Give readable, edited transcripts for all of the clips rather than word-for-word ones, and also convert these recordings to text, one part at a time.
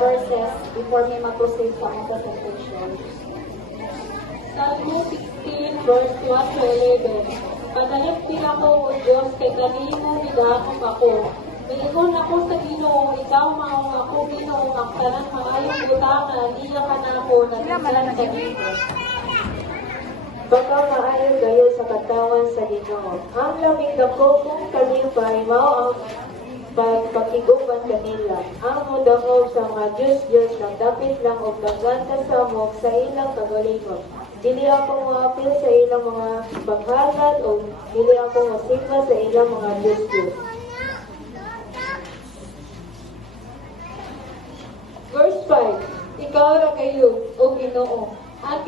verses before me mag-proceed sa mga presentation. Salmo 16, verse 1 to 11. Padalagpil ako, O Diyos, kay kanimo midakop ako. Miingon ako sa Ginoo, ikaw maong ako Ginoo, ang tanang maayong butana, niya ka na ako, nagigsan sa Ginoo. Baka maayo gayo sa katawan sa Ginoo. Ang lamig dako kung kalipay mao ang pagpakiguban kanila. Ang mudangog sa mga Diyos ng dapit lang og daghan ka samok sa ilang kagalingon. Dili ako moapil sa ilang mga paghatag o dili ako mosimba sa ilang mga Diyos. Verse 5, Ikaw ra kayo, O Ginoo, ang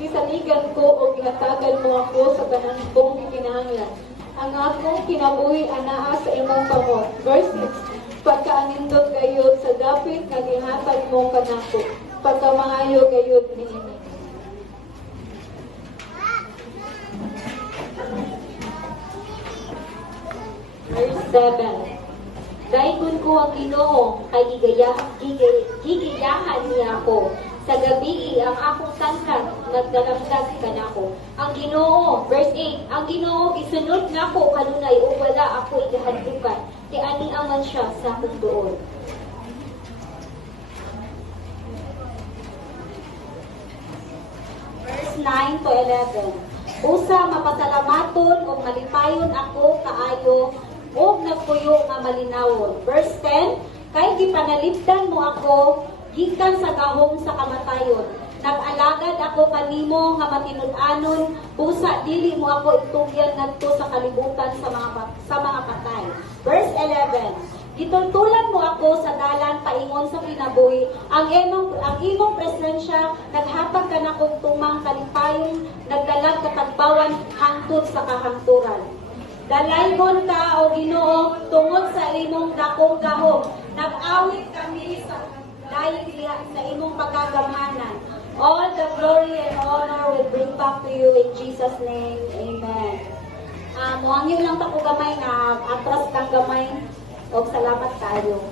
kisaligan ko o gihatagan mo ako sa tanan kong gikinahanglan. Ang akong kinabuhi anaa sa imong kamot. Verse 6, Pagkaanindot gayud sa dapit nga gihatag mo kanako, pagkamaayo gayud niini. Verse 7. Daikon ko ang Ginoo, kay gigayahan niya ako. Sa gabi ang akong tangkad, nagdalagdag kanako. Ang Ginoo, verse 8, ang Ginoo gisunod nako kanunay o wala ako igahadlukan. Ti ani aman siya sa akong duol. Verse 9 to 11. Usa mapasalamaton o malipayon ako kaayo o nagpuyo nga malinawon. Verse 10, kay gipanalipdan mo ako gikan sa gahom sa kamatayon. Nag-alagad ako kanimo nga matinud-anon, busa dili mo ako itugyan ngadto sa kalibutan sa mga patay. Verse 11. Gitultulan mo ako sa dalan paingon sa kinabuhi. Ang imong presensya naghatag ka na kong tumang kalipayon, nagdalag katagbawan hangtod sa kahangturan. Dalaygon ka o Ginoo tungod sa imong dakong gahom. Nag-awit kami sa dahil sa imong pagkagamhanan. All the glory and honor will bring back to you in Jesus' name. Amen. Muhangyo lang ta ko gamay na atras kang gamay. O salamat kayo.